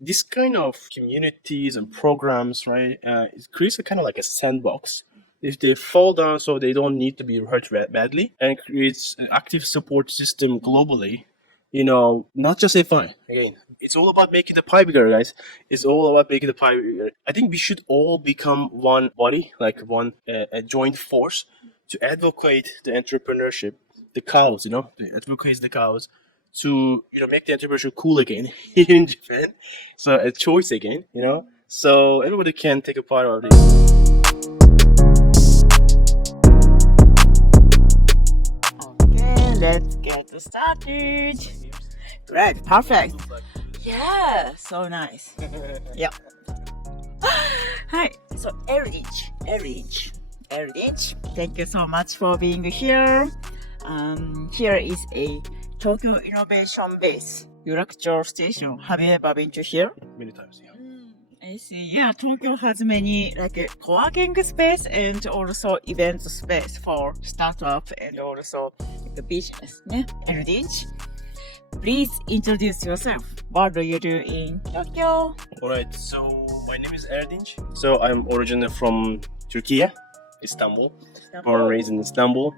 This kind of communities and programs, right? It creates a kind of like a sandbox. If they fall down, so they don't need to be hurt badly, and creates an active support system globally. Not just FI. Again, it's all about making the pie bigger, guys. It's all about making the pie bigger. I think we should all become one body, like one a joint force, to advocate the entrepreneurship, the cows. To advocate the cows to make the entrepreneurship cool again here in Japan. So a choice again. So everybody can take a part of it. Okay, let's get started. Right, perfect. Yeah, so nice. Yeah. Hi, so Erdinç, thank you so much for being here. Here is a Tokyo Innovation Base, Yurakcho Station. Have you ever been to here? Many times, yeah. I see. Yeah, Tokyo has many like a co-working space and also event space for startup and also the business. Yeah, Erdinç, please introduce yourself. What do you do in Tokyo? All right. So my name is Erdinç. So I'm originally from Turkey, Istanbul. Born and raised in Istanbul,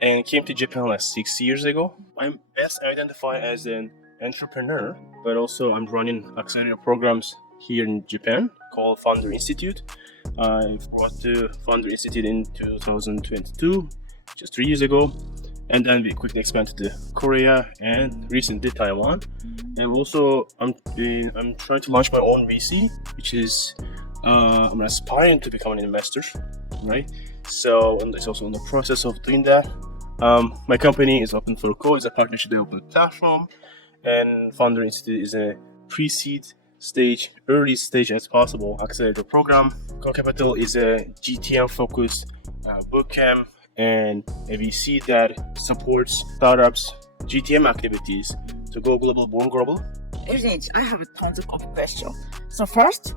and came to Japan like 6 years ago. I'm best identified as an entrepreneur, but also I'm running accelerator programs here in Japan called Founder Institute. I brought the Founder Institute in 2022, just 3 years ago, and then we quickly expanded to Korea and recently Taiwan. And also, I'm trying to launch my own VC, which is I'm aspiring to become an investor, right? So it's also in the process of doing that. My company is open for code. It's a partnership development platform, and Founder Institute is a pre-seed stage, early stage as possible accelerator program. Core Capital is a GTM focused bootcamp and a VC that supports startups GTM activities to go global, born global. Erdinç, I have tons of questions. So first,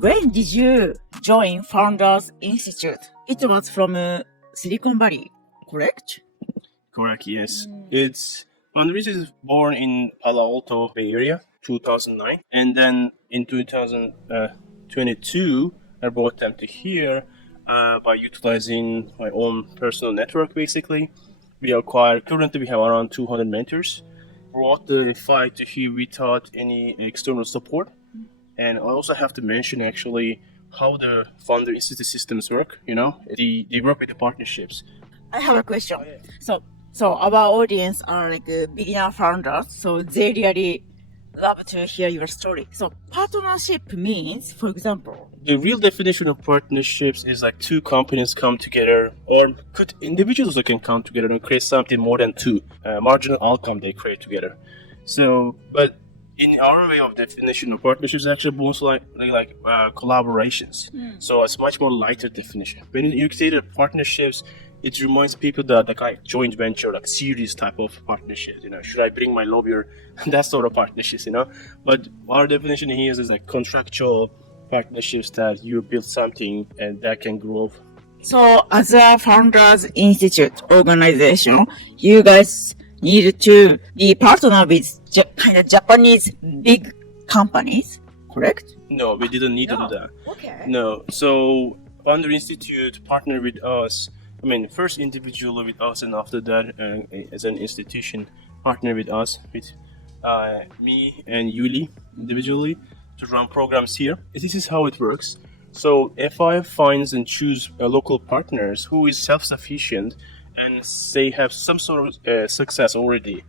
when did you join Founders Institute? It was from Silicon Valley, correct? Correct, yes. It's Founder Institute is born in Palo Alto, Bay Area, 2009, and then in 2022, I brought them to here by utilizing my own personal network. Basically, currently we have around 200 mentors. Brought the fight to here without any external support, and I also have to mention actually how the Founder Institute systems work. They work with the partnerships. I have a question. Oh, yeah. So our audience are like beginner founders, so they really love to hear your story. So partnership means, for example, the real definition of partnerships is like two companies come together, or could individuals also can come together and create something more than two marginal outcome they create together. So, but in our way of definition of partnerships, actually most like collaborations. So it's much more lighter definition. When you say that partnerships, it reminds people that like joint venture, like serious type of partnership. Should I bring my lawyer? That sort of partnerships. But our definition here is like contractual partnerships that you build something and that can grow. So as a Founders Institute organization, you guys need to be partner with kind of Japanese big companies, correct? No, we didn't need to do that. Okay. No. So Founder Institute partnered with us. First individually with us, and after that, as an institution, partner with us, with me and Yuli individually to run programs here. This is how it works. So FI finds and choose local partners who is self-sufficient and they have some sort of success already.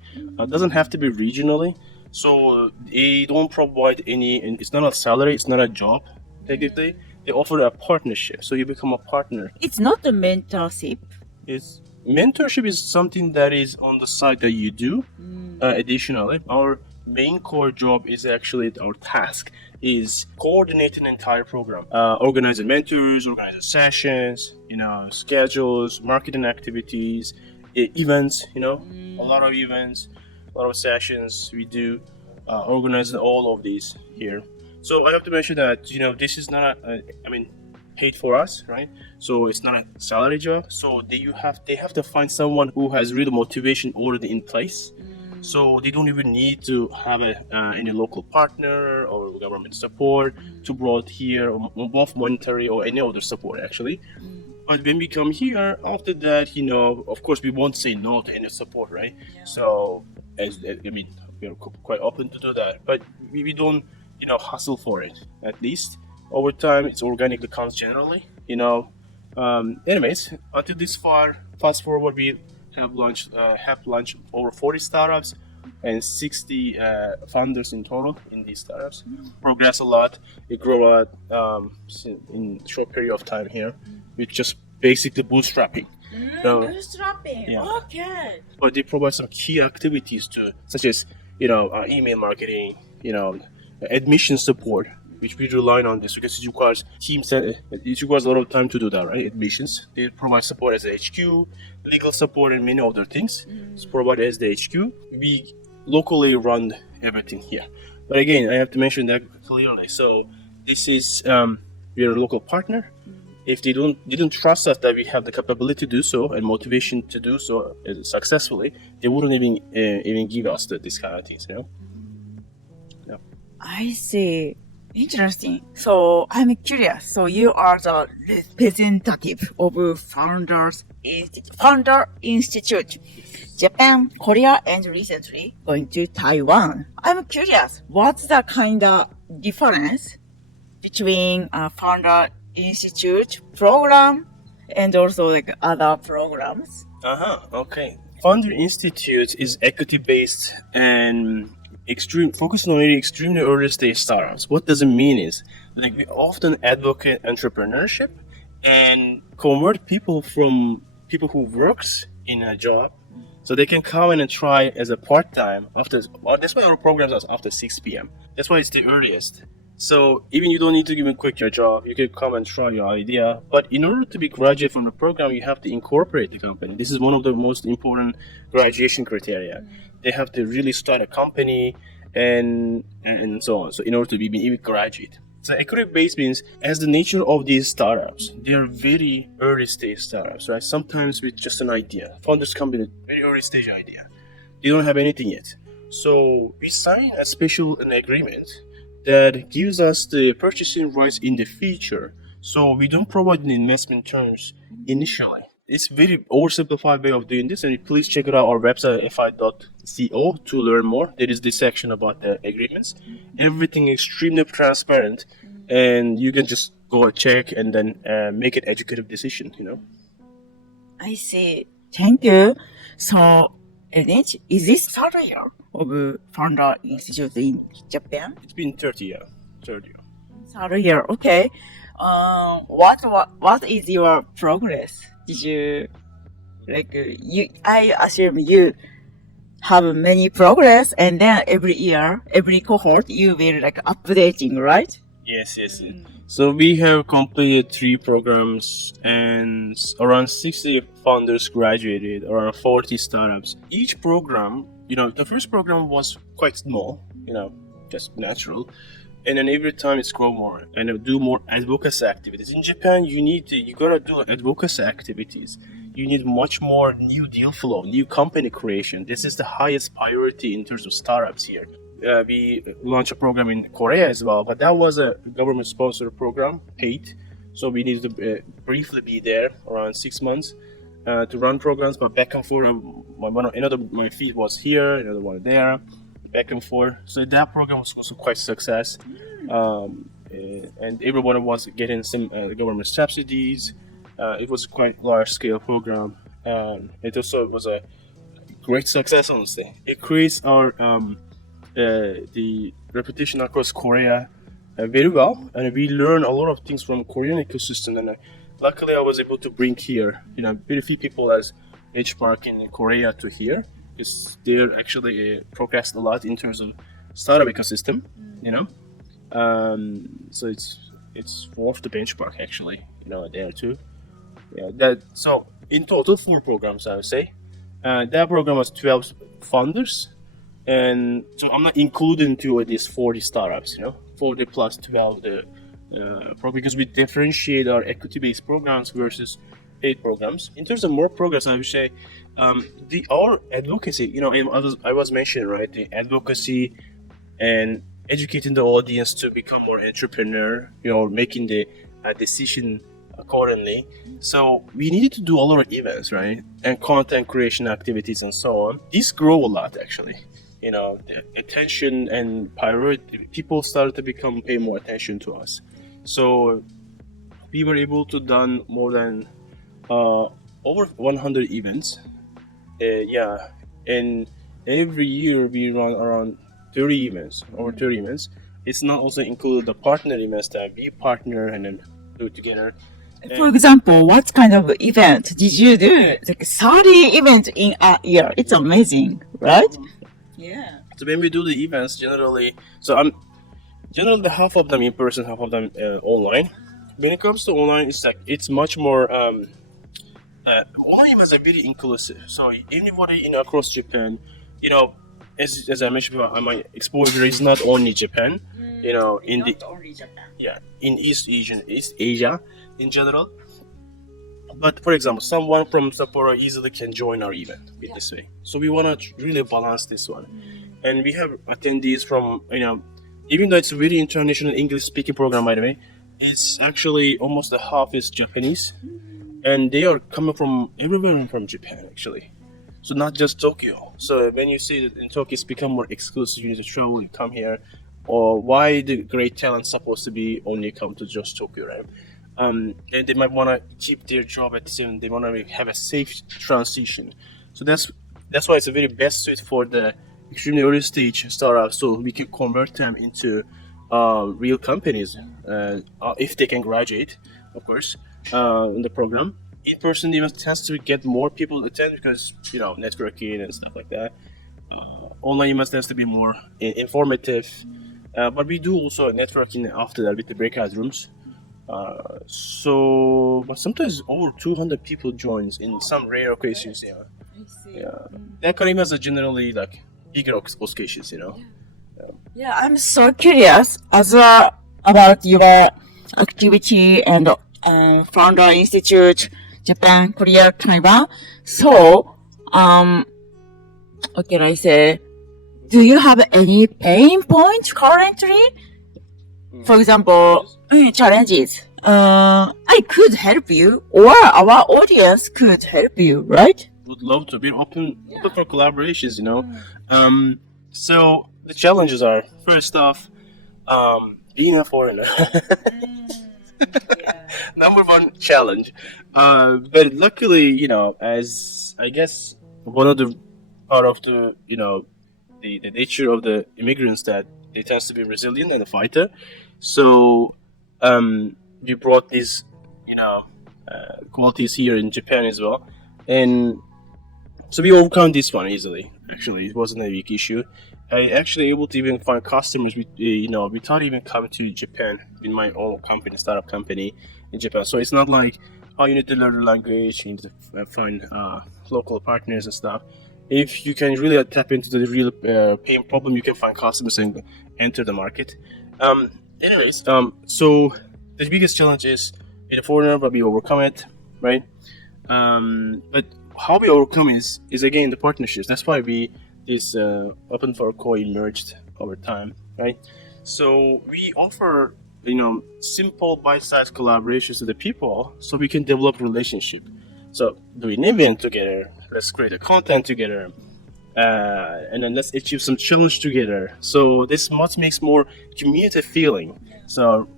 Doesn't have to be regionally. So they don't provide any, and it's not a salary, it's not a job, technically. They offer a partnership, so you become a partner. It's not a mentorship. Mentorship is something that is on the side that you do. Additionally, our main core job is actually our task is coordinating the entire program, organizing mentors, organizing sessions, schedules, marketing activities, events. A lot of events, a lot of sessions we do, organizing all of these here. So I have to mention that this is not paid for us, right? So it's not a salary job. So they have to find someone who has real motivation already in place, So they don't even need to have any local partner or government support to brought here, or both monetary or any other support actually. But when we come here, after that, of course, we won't say no to any support, right? Yeah. So, we're quite open to do that. But we don't, hustle for it. At least over time, it's organically comes generally, Anyways, until this far, fast forward, we have launched over 40 startups and 60 founders in total in these startups. Progress a lot. It grew a lot in short period of time here. With just basically bootstrapping. So, Bootstrapping. Yeah. Okay. but they provide some key activities too, such as email marketing, admission support, which we rely on this because it requires it requires a lot of time to do that, right? Admissions. They provide support as a HQ, legal support, and many other things. It's provided as the HQ. We locally run everything here. But again, I have to mention that clearly. So this is we are a local partner. If they didn't trust us that we have the capability to do so and motivation to do so successfully, they wouldn't even give us this kind of things, Yeah. I see. Interesting. So I'm curious. So you are the representative of Founder Institute, Japan, Korea, and recently going to Taiwan. I'm curious. What's the kind of difference between Founder Institute program and also like other programs? Okay. Founder Institute is equity based and focusing on extremely early stage startups. What does it mean is we often advocate entrepreneurship and convert people from people who works in a job so they can come in and try as a part-time that's why our programs are after 6 p.m. That's why it's the earliest. So even you don't need to even quit your job, you can come and try your idea. But in order to be graduate from the program, you have to incorporate the company. This is one of the most important graduation criteria. They have to really start a company and so on. So in order to be even graduate. So equity based means as the nature of these startups, they are very early stage startups, right? Sometimes with just an idea. Founders come with a very early stage idea. They don't have anything yet. So we sign a special agreement that gives us the purchasing rights in the future. So we don't provide the investment terms initially. It's very oversimplified way of doing this, and please check it out our website fi.co to learn more. There is this section about the agreements. Everything is extremely transparent, and you can just go and check and then make an educated decision. I see. Thank you. So, Erdinç, is this third year of Founder Institute in Japan? It's been 30 years. Third year. Third year, okay. What is your progress? Did you I assume you have many progress, and then every year, every cohort, you will updating, right? Yes. So we have completed 3 programs and around 60 founders graduated, around 40 startups. Each program, the first program was quite small, just natural. And then every time it's grow more and do more advocacy activities. In Japan, you gotta do advocacy activities. You need much more new deal flow, new company creation. This is the highest priority in terms of startups here. We launched a program in Korea as well, but that was a government-sponsored program, paid. So we needed to briefly be there around 6 months to run programs, but back and forth. My feed was here, another one there, back and forth. So that program was also quite success, and everyone was getting some government subsidies. It was a quite large-scale program, and it also was a great success. Honestly, it creates our the reputation across Korea very well, and we learn a lot of things from Korean ecosystem. And luckily, I was able to bring here, very few people as benchmark in Korea to here, because they're actually progressed a lot in terms of startup ecosystem. So it's worth the benchmark actually. There too. So in total 4 programs, I would say. That program was 12 founders. And so I'm not including these 40 startups, 40 plus 12, because we differentiate our equity-based programs versus paid programs. In terms of more progress, I would say our advocacy. I was mentioning, right, the advocacy and educating the audience to become more entrepreneur. Making the decision accordingly. So we needed to do a lot of events, right, and content creation activities and so on. These grow a lot actually. The attention and priority, people started to pay more attention to us. So we were able to done more than over 100 events. And every year we run around 30 events, over 30 events. It's not also included the partner events that we partner and then do together. For example, what kind of event did you do? Like 30 events in a year. It's amazing, right? Yeah. So when we do the events, generally half of them in person, half of them online. When it comes to online, it's much more. Online events are very inclusive. So anybody across Japan, as I mentioned before, my exposure is not only Japan. Not only Japan. In East Asia in general. But for example, someone from Sapporo easily can join our event this way. So we want to really balance this one. And we have attendees from, even though it's a very international English speaking program, by the way, it's actually almost a half is Japanese. And they are coming from everywhere from Japan, actually. So not just Tokyo. So when you see that in Tokyo it's become more exclusive, you need to travel, you come here. Or why the great talent supposed to be only come to just Tokyo, right? And they might want to keep their job at the same. They want to have a safe transition. So that's why it's a very best suit for the extremely early stage startups. So we can convert them into real companies if they can graduate, of course, in the program. In-person events tends to get more people to attend because networking and stuff like that. Online events tends to be more informative. But we do also networking after that with the breakout rooms. But sometimes over 200 people joins in some rare occasions. I see. That kind of events are generally like bigger occasions. Yeah, I'm so curious about your activity and Founder Institute, Japan, Korea, Taiwan. So, what can I say? Do you have any pain points currently? For example, challenges. I could help you, or our audience could help you, right? Would love to be open for collaborations. So the challenges are, first off, being a foreigner. Number one challenge. But luckily, as I guess one of the part of the the nature of the immigrants that they tend to be resilient and a fighter. So we brought these qualities here in Japan as well, and so we overcome this one easily. Actually, it wasn't a big issue. I actually able to even find customers without even coming to Japan in my own company, startup company in Japan. So it's not like you need to learn the language, you need to find local partners and stuff. If you can really tap into the real pain problem, you can find customers and enter the market. Anyways, so the biggest challenge is being a foreigner, but we overcome it, right? But how we overcome is again the partnerships. That's why this Open for Co emerged over time, right? So we offer simple bite-sized collaborations to the people, so we can develop relationship. So do an event together, let's create a content together, and then let's achieve some challenge together. So this much makes more community feeling. So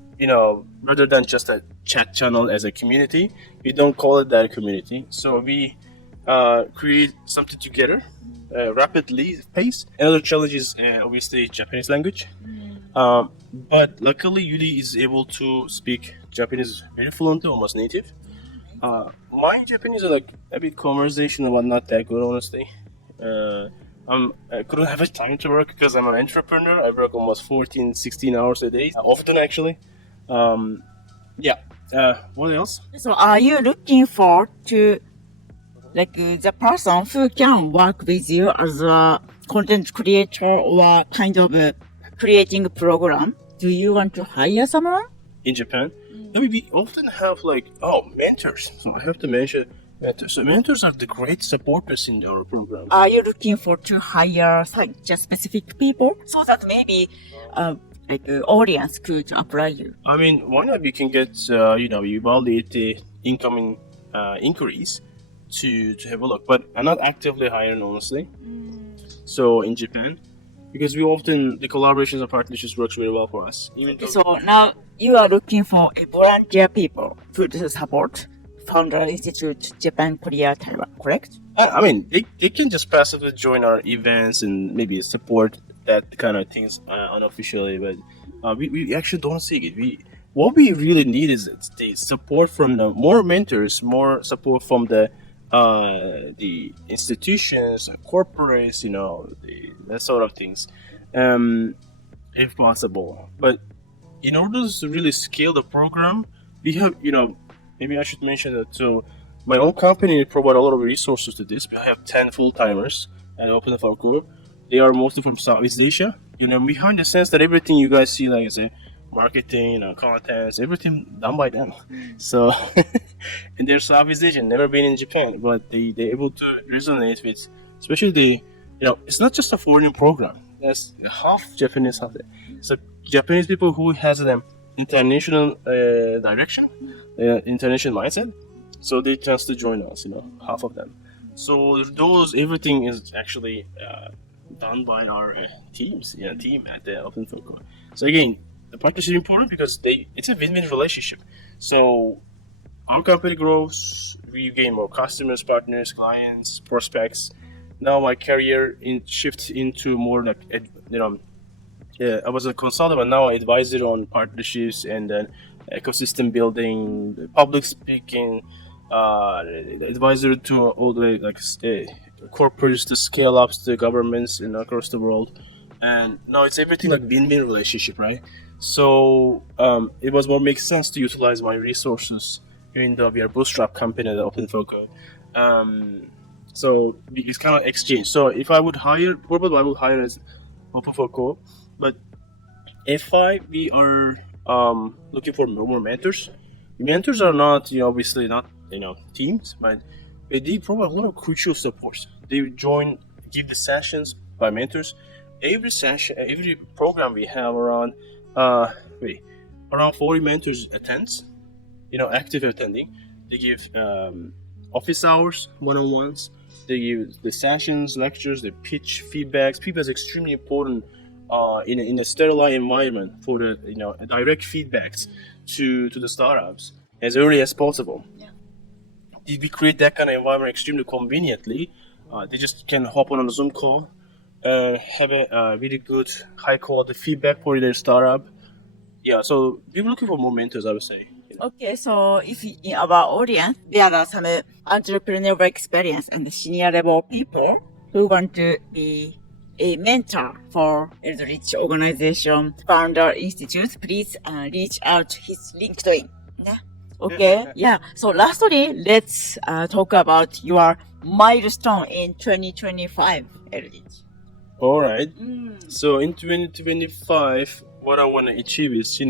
rather than just a chat channel as a community, we don't call it that a community. So we create something together, rapidly pace. Another challenge is obviously Japanese language. But luckily Yuri is able to speak Japanese very fluently, almost native. My Japanese is like a bit conversational, but not that good, honestly. I couldn't have time to work because I'm an entrepreneur. I work almost 16 hours a day, often actually. What else? So are you looking for to the person who can work with you as a content creator or kind of creating a program? Do you want to hire someone? in Japan. And we often have like, mentors. So I have to mention mentors. So mentors are the great supporters in our program. Are you looking for to hire just specific people so that maybe like the audience could apply you? I mean, why not? We can get, you evaluate the incoming inquiries to have a look. But I'm not actively hiring, honestly. So in Japan, because we often, the collaborations and partnerships works very well for us. So now you are looking for a volunteer people to support Founder Institute Japan, Korea, Taiwan, correct? I mean, they can just passively join our events and maybe support that kind of things unofficially, but we actually don't see it. What we really need is the support from the more mentors, more support from the institutions, corporates, that sort of things, if possible. But in order to really scale the program, we have, maybe I should mention that. So my own company provide a lot of resources to this. We have 10 full-timers at Open Group. They are mostly from Southeast Asia. Behind the scenes that everything you guys see, like I say, marketing, contents, everything done by them. So, and they're Southeast Asian, never been in Japan, but they're able to resonate with, especially it's not just a foreign program. There's half Japanese, half there. So Japanese people who has an international direction, international mindset, so they chance to join us, half of them. So everything is actually done by our team at the Open Focus. So again, the partnership is important because it's a win-win relationship. So our company grows, we gain more customers, partners, clients, prospects. Now my career shifts into more like, I was a consultant, but now advisor on partnerships and then ecosystem building, public speaking, advisor to all the corporates to scale up to governments and across the world. And now it's everything like win-win relationship, right? So it was more makes sense to utilize my resources, even though we are a bootstrap company at Open Focus. So it's kind of exchange. So if I would hire, probably I would hire as Open Focus. But if we are looking for more mentors, mentors are not, obviously not, teams, but they provide a lot of crucial support. They give the sessions by mentors. Every session, every program we have around 40 mentors attends, active attending. They give office hours, one-on-ones. They give the sessions, lectures, they pitch feedbacks. Feedback is extremely important in a sterile environment for the direct feedbacks to the startups as early as possible. Yeah. We create that kind of environment extremely conveniently. They just can hop on a Zoom call, have a really good, high quality feedback for their startup. Yeah, so we're looking for more mentors, I would say. Okay, so if in our audience, there are some entrepreneurial experience and senior level people who want to be a mentor for Erdinç organization founder institute, please reach out to his LinkedIn. Yeah. Okay. Yeah. So lastly, let's talk about your milestone in 2025, Erdinç. All right. So in 2025, what I want to achieve is,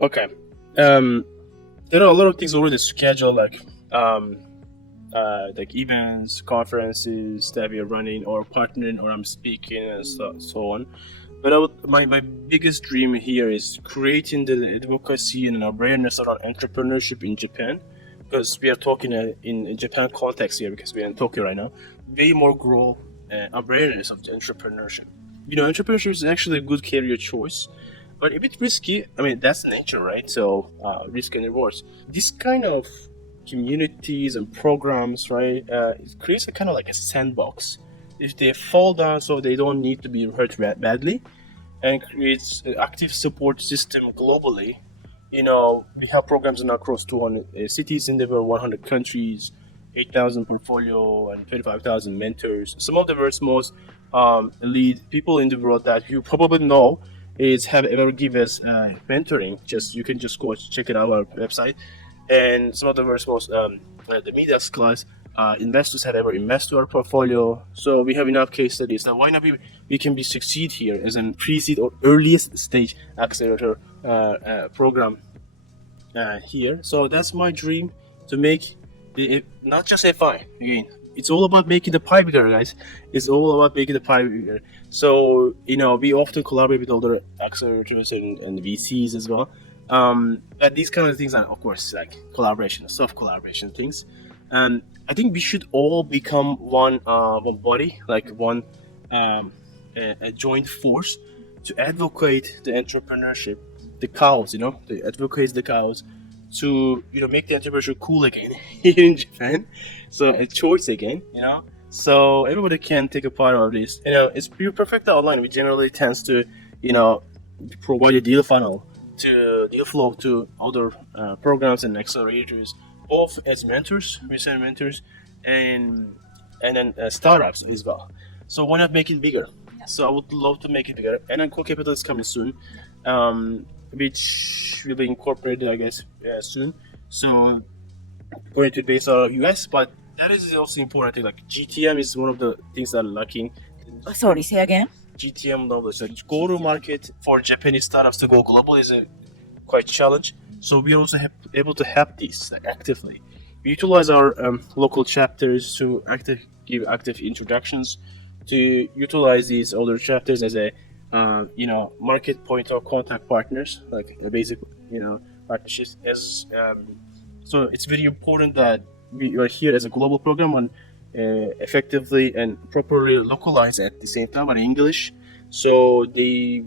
okay. There are a lot of things already scheduled, like events, conferences that we are running or partnering or I'm speaking and so on. But my biggest dream here is creating the advocacy and awareness around entrepreneurship in Japan, because we are talking in Japan context here because we are in Tokyo right now. Way more growth and awareness of entrepreneurship. Entrepreneurship is actually a good career choice, but a bit risky. I mean, that's nature, right? So risk and rewards. This kind of communities and programs, right? It creates a kind of like a sandbox. If they fall down, so they don't need to be hurt badly, and creates an active support system globally. We have programs in across 200 cities in the world, 100 countries, 8,000 portfolio, and 25,000 mentors. Some of the world's most elite people in the world that you probably know have ever give us mentoring. You can just go check it out on our website. And some of the world's most the media class investors have ever invested to our portfolio. So we have enough case studies. Now, why not we can be succeed here as an pre-seed or earliest stage accelerator program here. So that's my dream, to make not just FI again. It's all about making the pie bigger, guys. It's all about making the pie bigger. So, we often collaborate with other accelerators and VCs as well. But these kind of things are, of course, like collaboration, soft collaboration things. And I think we should all become one body, like one a joint force to advocate the entrepreneurship, the cause, to advocate the cause, to make the entrepreneurship cool again here in Japan. So a choice again, so everybody can take a part of this. It's perfect online. We generally tends to provide a deal funnel to deal flow to other programs and accelerators, both as mentors, recent mentors, and then startups as well. So why not make it bigger? So I would love to make it bigger. And then Co-Capital is coming soon, which will be incorporated, I guess, soon. So going to base out of US, but that is also important. Like GTM is one of the things that are lacking. Sorry, say again. GTM knowledge, like go to market for Japanese startups to go global, is a quite challenge. So we also able to help these actively. We utilize our local chapters to give active introductions, to utilize these other chapters as a market point of contact partners, like a basic partnerships. So it's very important that we are here as a global program and effectively and properly localized at the same time in English, so they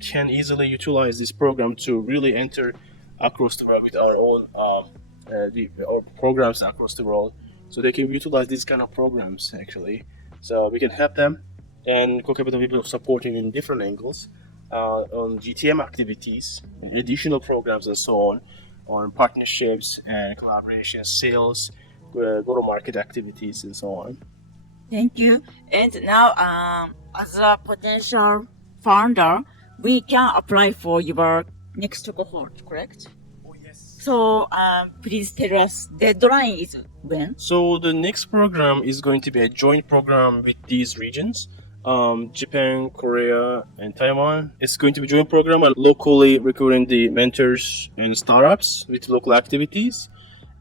can easily utilize this program to really enter across the world with our own our programs across the world. So they can utilize these kind of programs actually. So we can help them, and Co-Capital people supporting in different angles on GTM activities, additional programs, and so on partnerships and collaboration, sales, go-to-market activities, and so on. Thank you. And now, as a potential founder, we can apply for your next cohort, correct? Oh, yes. So, please tell us, deadline is when? So the next program is going to be a joint program with these regions, Japan, Korea, and Taiwan. It's going to be a joint program and locally recruiting the mentors and startups with local activities.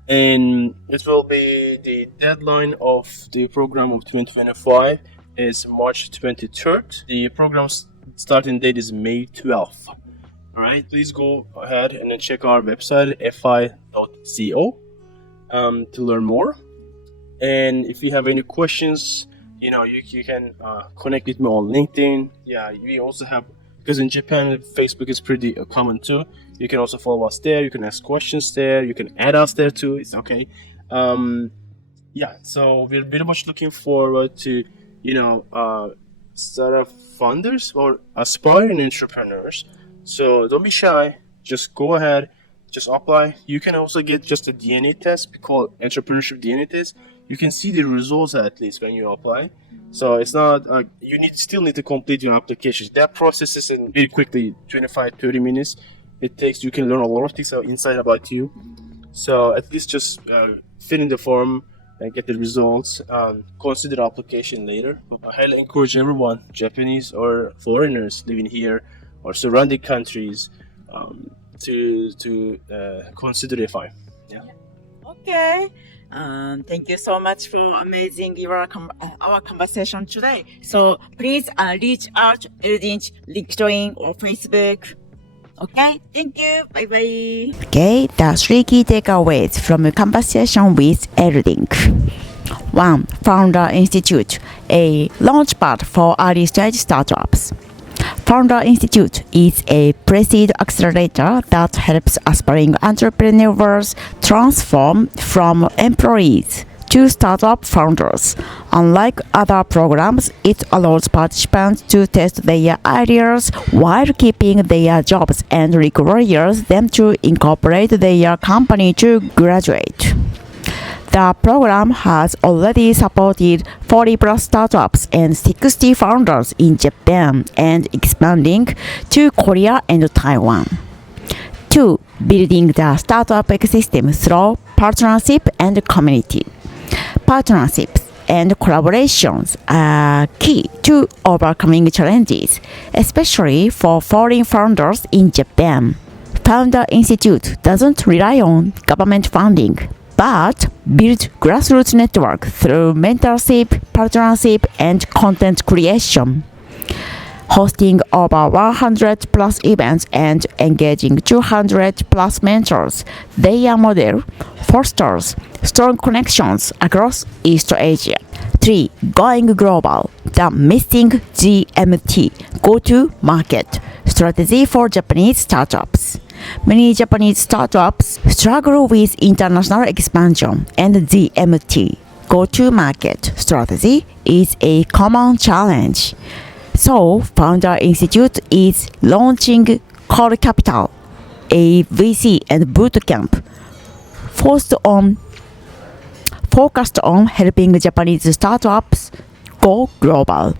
And it will be the deadline of the program of 2025 is March 23rd. The program starting date is May 12th. All right, please go ahead and then check our website fi.co to learn more. And if you have any questions, you can connect with me on LinkedIn. Yeah, we also have, because in Japan Facebook is pretty common too. You can also follow us there. You can ask questions there. You can add us there too. It's okay. So we're very much looking forward to startup founders or aspiring entrepreneurs. So don't be shy. Just go ahead. Just apply. You can also get just a DNA test. We call it entrepreneurship DNA test. You can see the results at least when you apply. So it's not you still need to complete your application. That process is in very quickly, 25-30 minutes. It takes. You can learn a lot of things inside about you. So at least just fill in the form and get the results. Consider application later. I highly encourage everyone, Japanese or foreigners living here or surrounding countries, to consider FI. Yeah. Okay. Thank you so much for amazing our conversation today. So please reach out to Erdinç, LinkedIn or Facebook. Okay, thank you. Bye bye. Okay, the 3 key takeaways from a conversation with Erdinç. 1. Founder Institute, a launchpad for early stage startups. Founder Institute is a pre-seed accelerator that helps aspiring entrepreneurs transform from employees to startup founders. Unlike other programs, it allows participants to test their ideas while keeping their jobs and requires them to incorporate their company to graduate. The program has already supported 40 plus startups and 60 founders in Japan and expanding to Korea and Taiwan. 2. Building the startup ecosystem through partnership and community. Partnerships and collaborations are key to overcoming challenges, especially for foreign founders in Japan. Founder Institute doesn't rely on government funding, but build grassroots network through mentorship, partnership, and content creation. Hosting over 100 plus events and engaging 200 plus mentors, their model fosters strong connections across East Asia. 3. Going global. The missing GMT, go-to-market strategy for Japanese startups. Many Japanese startups struggle with international expansion, and GMT, go-to-market strategy, is a common challenge. So, Founder Institute is launching Core Capital, a VC and bootcamp focused on helping Japanese startups go global.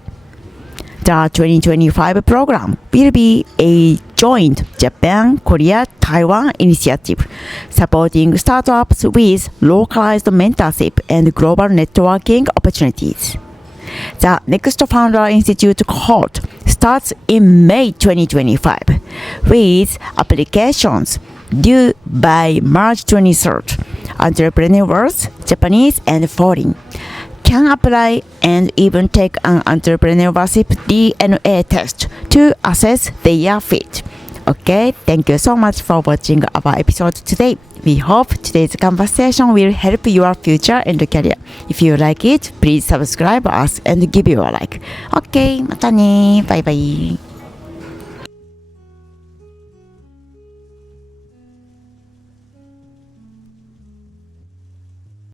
The 2025 program will be a joint Japan-Korea-Taiwan initiative supporting startups with localized mentorship and global networking opportunities. The next Founder Institute cohort starts in May 2025, with applications due by March 23rd. Entrepreneurs, Japanese and foreign, can apply and even take an entrepreneurship DNA test to assess their fit. Okay, thank you so much for watching our episode today. We hope today's conversation will help your future and career. If you like it, please subscribe us and give your like. Okay, またね。バイバイ。